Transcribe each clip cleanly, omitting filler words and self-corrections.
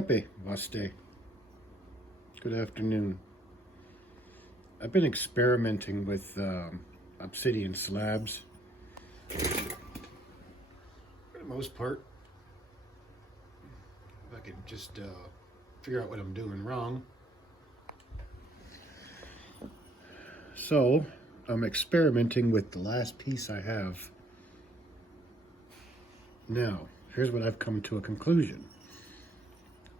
Epe, Vaste. Good afternoon. I've been experimenting with obsidian slabs for the most part. If I can just figure out what I'm doing wrong. So, I'm experimenting with the last piece I have. Now, here's what I've come to a conclusion.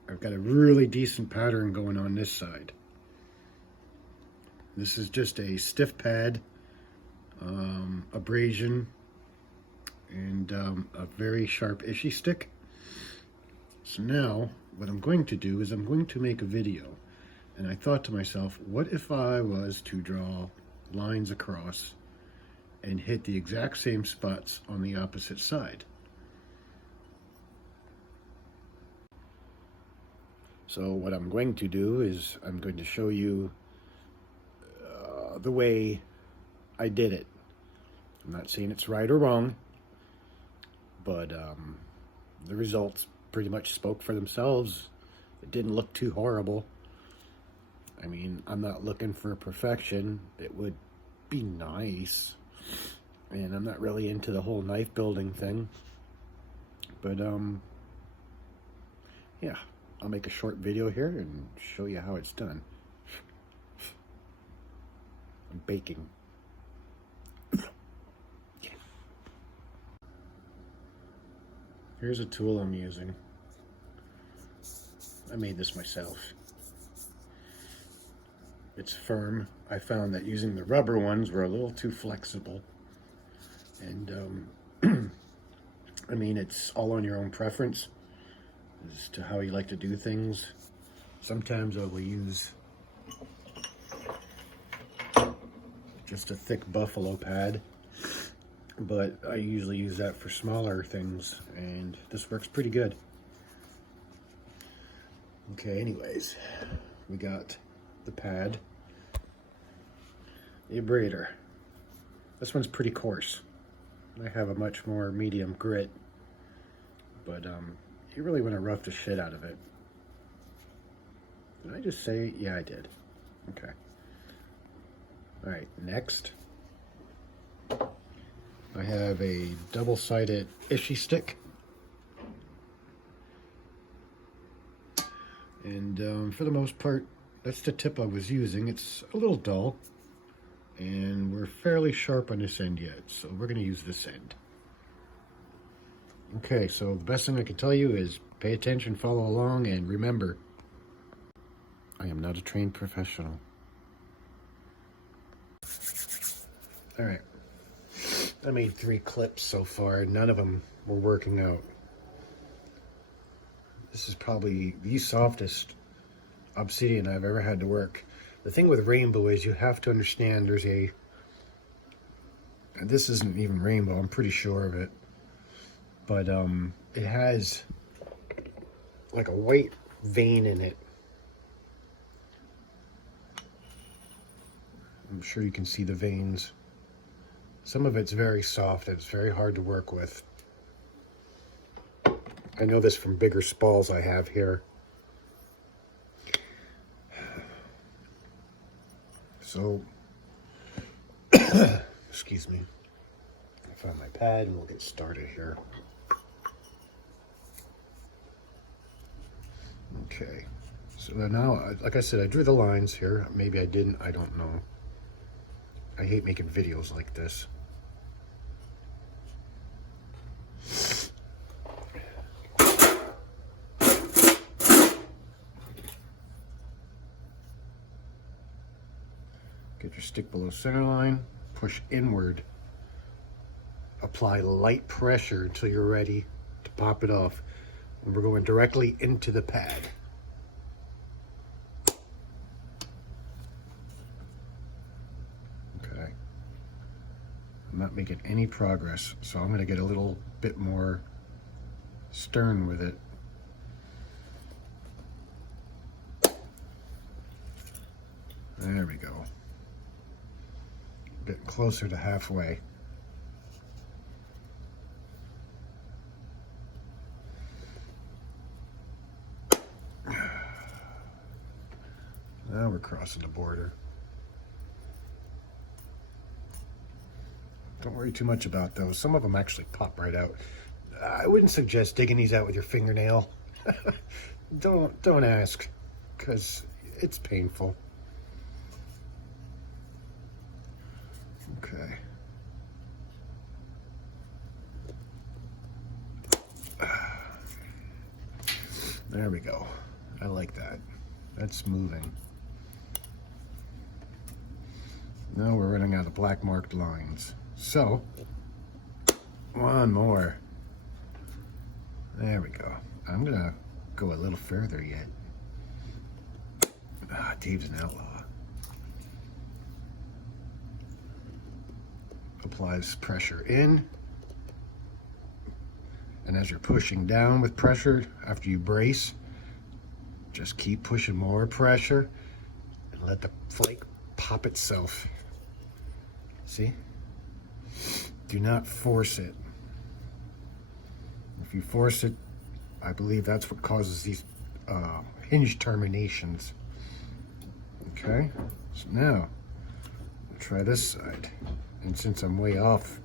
I've got a really decent pattern going on this side. This is just a stiff pad, abrasion, and a very sharp ishy stick. So now, what I'm going to do is I'm going to make a video. And I thought to myself, what if I was to draw lines across and hit the exact same spots on the opposite side? So what I'm going to do is I'm going to show you the way I did it. I'm not saying it's right or wrong, but the results pretty much spoke for themselves. It didn't look too horrible. I mean, I'm not looking for perfection. It would be nice. And I'm not really into the whole knife building thing. But, yeah. I'll make a short video here and show you how it's done. I'm baking. Here's a tool I'm using. I made this myself. It's firm. I found that using the rubber ones were a little too flexible. And, I mean, it's all on your own preference as to how you like to do things. Sometimes I will use just a thick buffalo pad, but I usually use that for smaller things, and this works pretty good. Okay, anyways, we got the pad, the abrader. This one's pretty coarse. I have a much more medium grit, but you really want to rough the shit out of it. Did I just say? Yeah, I did. Okay. All right, next. I have a double-sided ishy stick. And for the most part, that's the tip I was using. It's a little dull, and we're fairly sharp on this end yet, so we're going to use this end. Okay, so the best thing I can tell you is pay attention, follow along, and remember, I am not a trained professional. All right, I made 3 clips so far. None of them were working out. This is probably the softest obsidian I've ever had to work. The thing with rainbow is you have to understand there's a, and this isn't even rainbow, I'm pretty sure of it, but it has like a white vein in it. I'm sure you can see the veins. Some of it's very soft and it's very hard to work with. I know this from bigger spalls I have here. So, excuse me. I found my pad and we'll get started here. Okay, so now, like I said, I drew the lines here. Maybe I didn't, I don't know. I hate making videos like this. Get your stick below center line, push inward, apply light pressure until you're ready to pop it off. And we're going directly into the pad. Okay. I'm not making any progress, so I'm going to get a little bit more stern with it. There we go. Getting closer to halfway. crossing the border. Don't worry too much about those. Some of them actually pop right out. I wouldn't suggest digging these out with your fingernail. Don't ask, because it's painful. Okay. There we go. I like that. That's moving. Now we're running out of black marked lines. So, one more. There we go. I'm gonna go a little further yet. Ah, Dave's an outlaw. Applies pressure in. And as you're pushing down with pressure, after you brace, just keep pushing more pressure and let the flake pop itself. See? Do not force it. If you force it, I believe that's what causes these hinge terminations. Okay, so now we'll try this side. And since I'm way off,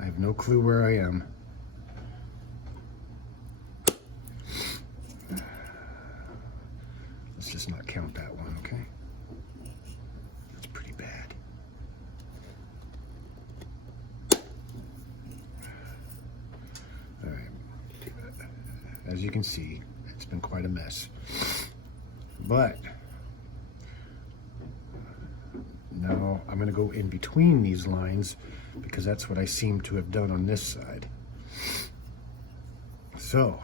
I have no clue where I am. Let's just not count that one, okay? That's pretty bad. All right. As you can see, it's been quite a mess. But now I'm going to go in between these lines because that's what I seem to have done on this side. So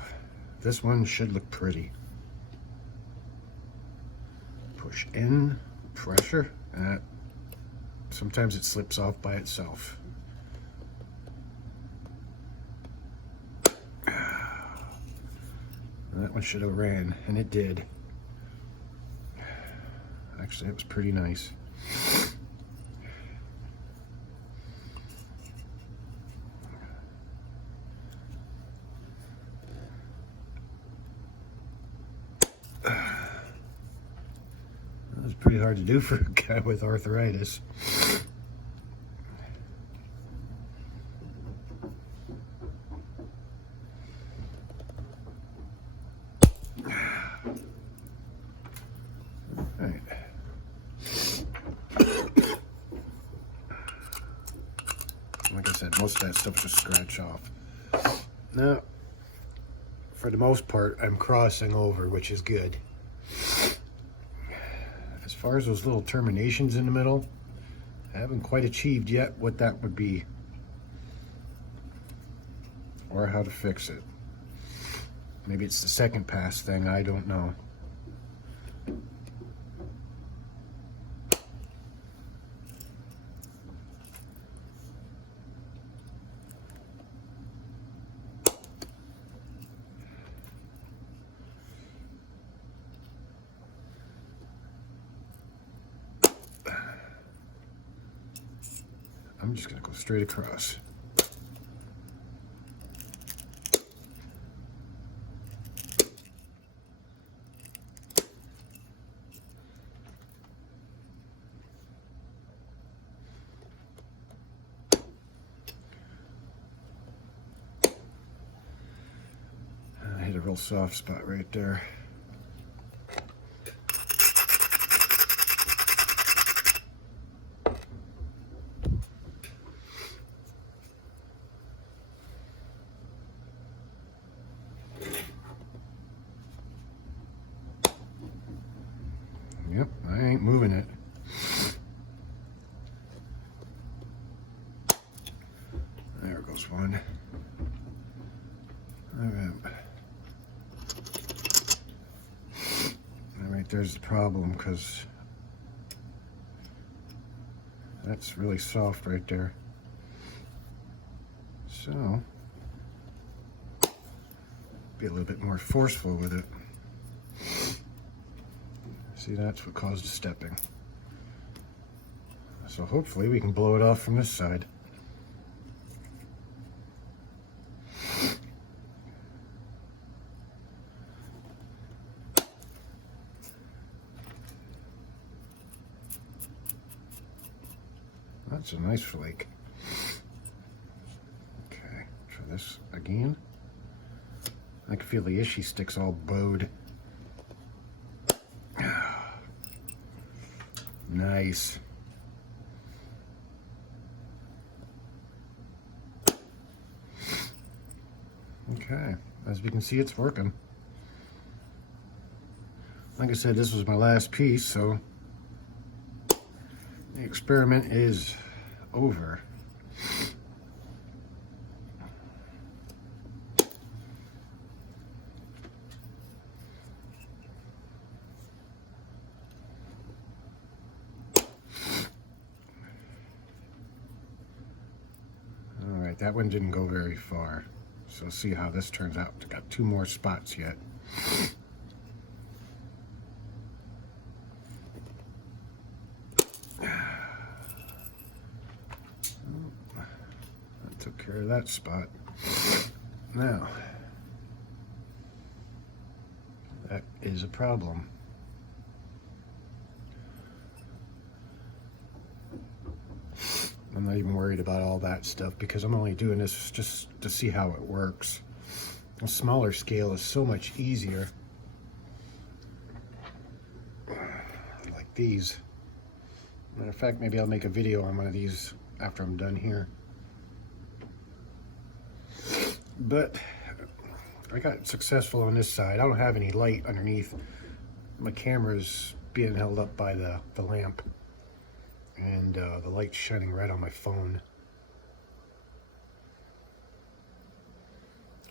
this one should look pretty. Push in, pressure, and sometimes it slips off by itself. That one should have ran, and it did. Actually, it was pretty nice. That was pretty hard to do for a guy with arthritis. Right. Like I said, most of that stuff just scratch off. Now, for the most part, I'm crossing over, which is good. As far as those little terminations in the middle, I haven't quite achieved yet what that would be, or how to fix it. Maybe it's the second pass thing, I don't know. I'm just going to go straight across. I hit a real soft spot right there. Yep, I ain't moving it. There goes one. All right, there's the problem, because that's really soft right there. So, be a little bit more forceful with it. See, that's what caused the stepping. So hopefully we can blow it off from this side. That's a nice flake. Okay, try this again. I can feel the ishy sticks all bowed. Nice. Okay, as we can see, it's working. Like I said, this was my last piece, so the experiment is over. All right, that one didn't go very far. So see how this turns out. Got 2 more spots yet. That took care of that spot. Now, that is a problem. I'm not even worried about all that stuff because I'm only doing this just to see how it works. A smaller scale is so much easier. Like these. Matter of fact, maybe I'll make a video on one of these after I'm done here. But I got successful on this side. I don't have any light underneath. My camera's being held up by the lamp. And the light's shining right on my phone.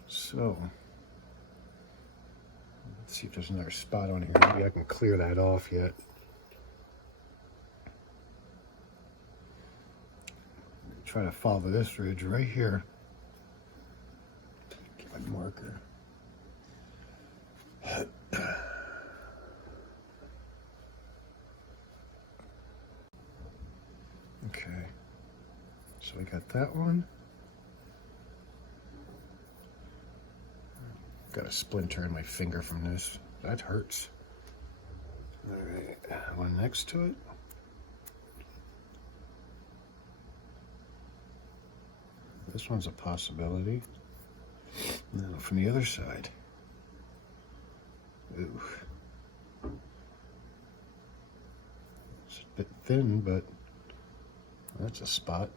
So, let's see if there's another spot on here. Maybe I can clear that off yet. Try to follow this ridge right here. Get my marker. Okay, so I got that one. Got a splinter in my finger from this. That hurts. All right, one next to it. This one's a possibility. Now from the other side. Ooh. It's a bit thin, but that's a spot.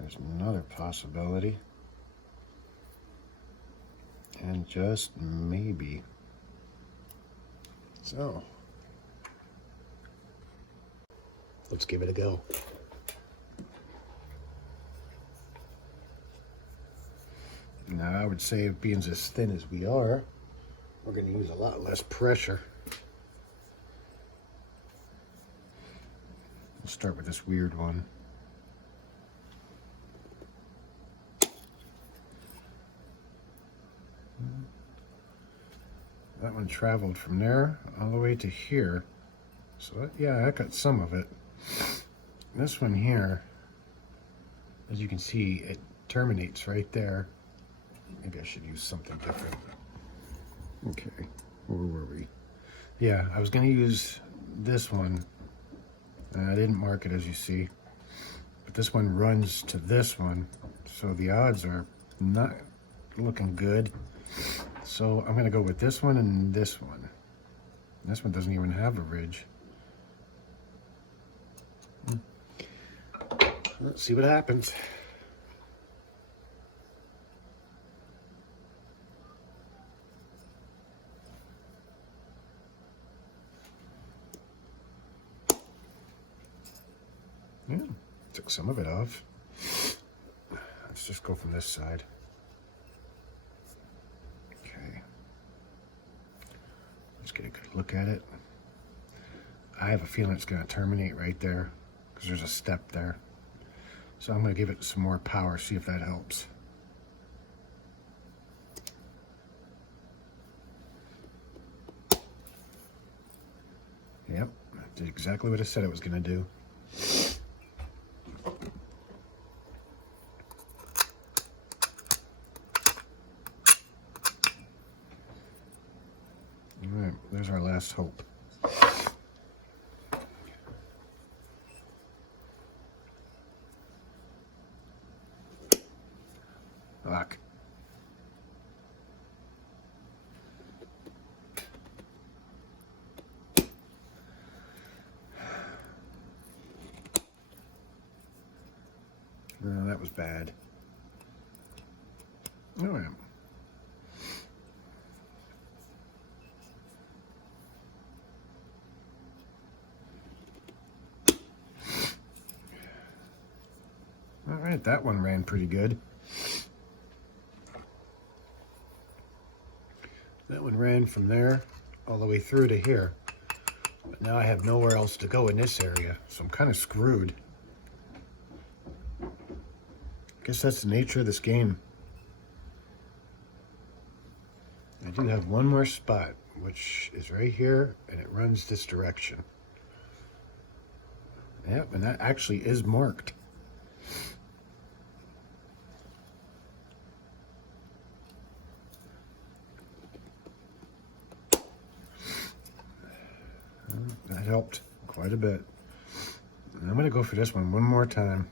There's another possibility. And just maybe. So, let's give it a go. Now, I would say, being as thin as we are, we're going to use a lot less pressure. We'll start with this weird one. That one traveled from there all the way to here. So, yeah, I got some of it. This one here, as you can see, it terminates right there. Maybe I should use something different. Okay, where were we? Yeah, I was going to use this one. I didn't mark it, as you see. But this one runs to this one. So the odds are not looking good. So I'm going to go with this one and this one. This one doesn't even have a ridge. Let's see what happens. Yeah, took some of it off. Let's just go from this side. Okay. Let's get a good look at it. I have a feeling it's going to terminate right there because there's a step there. So I'm going to give it some more power, see if that helps. Yep, did exactly what I said it was going to do. All right, there's our last hope. Fuck. No, that was bad. Oh, yeah. All right, that one ran pretty good. That one ran from there all the way through to here. But now I have nowhere else to go in this area, so I'm kind of screwed. I guess that's the nature of this game. I do have one more spot, which is right here, and it runs this direction. Yep, and that actually is marked. That helped quite a bit. And I'm going to go for this one more time.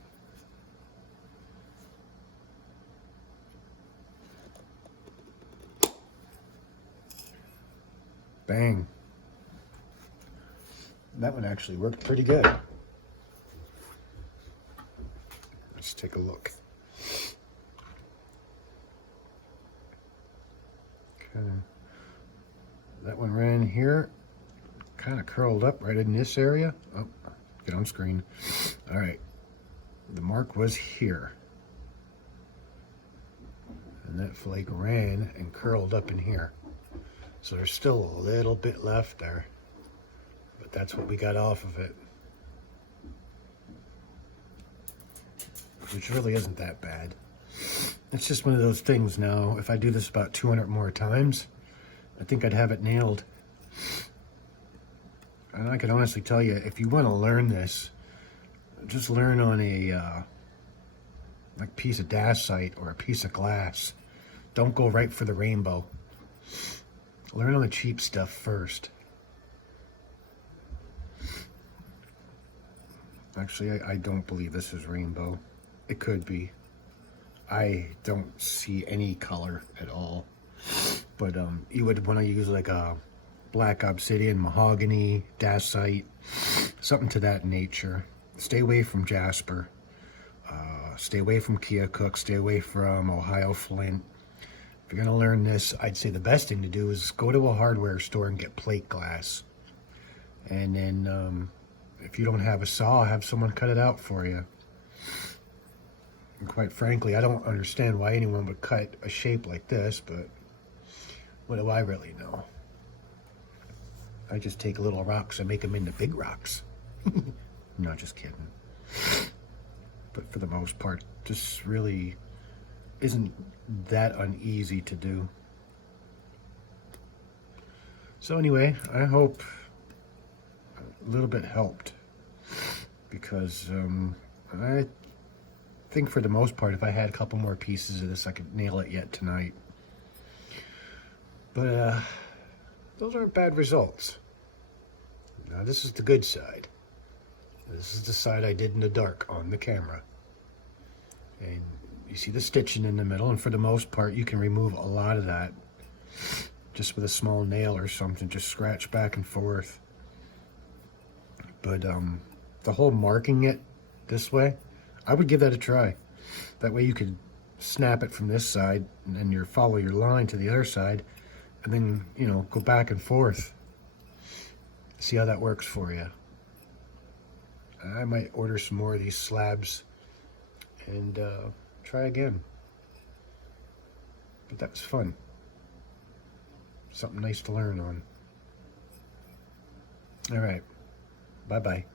Bang. That one actually worked pretty good. Let's take a look. Okay. That one ran here. Kind of curled up right in this area. Oh, get on screen. All right. The mark was here. And that flake ran and curled up in here. So there's still a little bit left there. But that's what we got off of it. Which really isn't that bad. It's just one of those things now. If I do this about 200 more times, I think I'd have it nailed. And I can honestly tell you, if you want to learn this, just learn on a like piece of dacite or a piece of glass. Don't go right for the rainbow. Learn on the cheap stuff first. Actually, I don't believe this is rainbow. It could be. I don't see any color at all. But you would want to use like a black obsidian, mahogany, dacite, something to that nature. Stay away from jasper. Stay away from Keokuk. Stay away from Ohio flint. If you're going to learn this, I'd say the best thing to do is go to a hardware store and get plate glass. And then if you don't have a saw, have someone cut it out for you. And quite frankly, I don't understand why anyone would cut a shape like this, but what do I really know? I just take little rocks and make them into big rocks. No, just kidding. But for the most part, this really isn't that uneasy to do. So anyway, I hope a little bit helped. Because I think for the most part, if I had a couple more pieces of this, I could nail it yet tonight. But those aren't bad results. Now this is the good side. This is the side I did in the dark on the camera. And you see the stitching in the middle, and for the most part you can remove a lot of that just with a small nail or something. Just scratch back and forth. But the whole marking it this way, I would give that a try. That way you could snap it from this side and then you follow your line to the other side, and then, you know, go back and forth. See how that works for you. I might order some more of these slabs and try again. But that was fun. Something nice to learn on. All right. Bye-bye.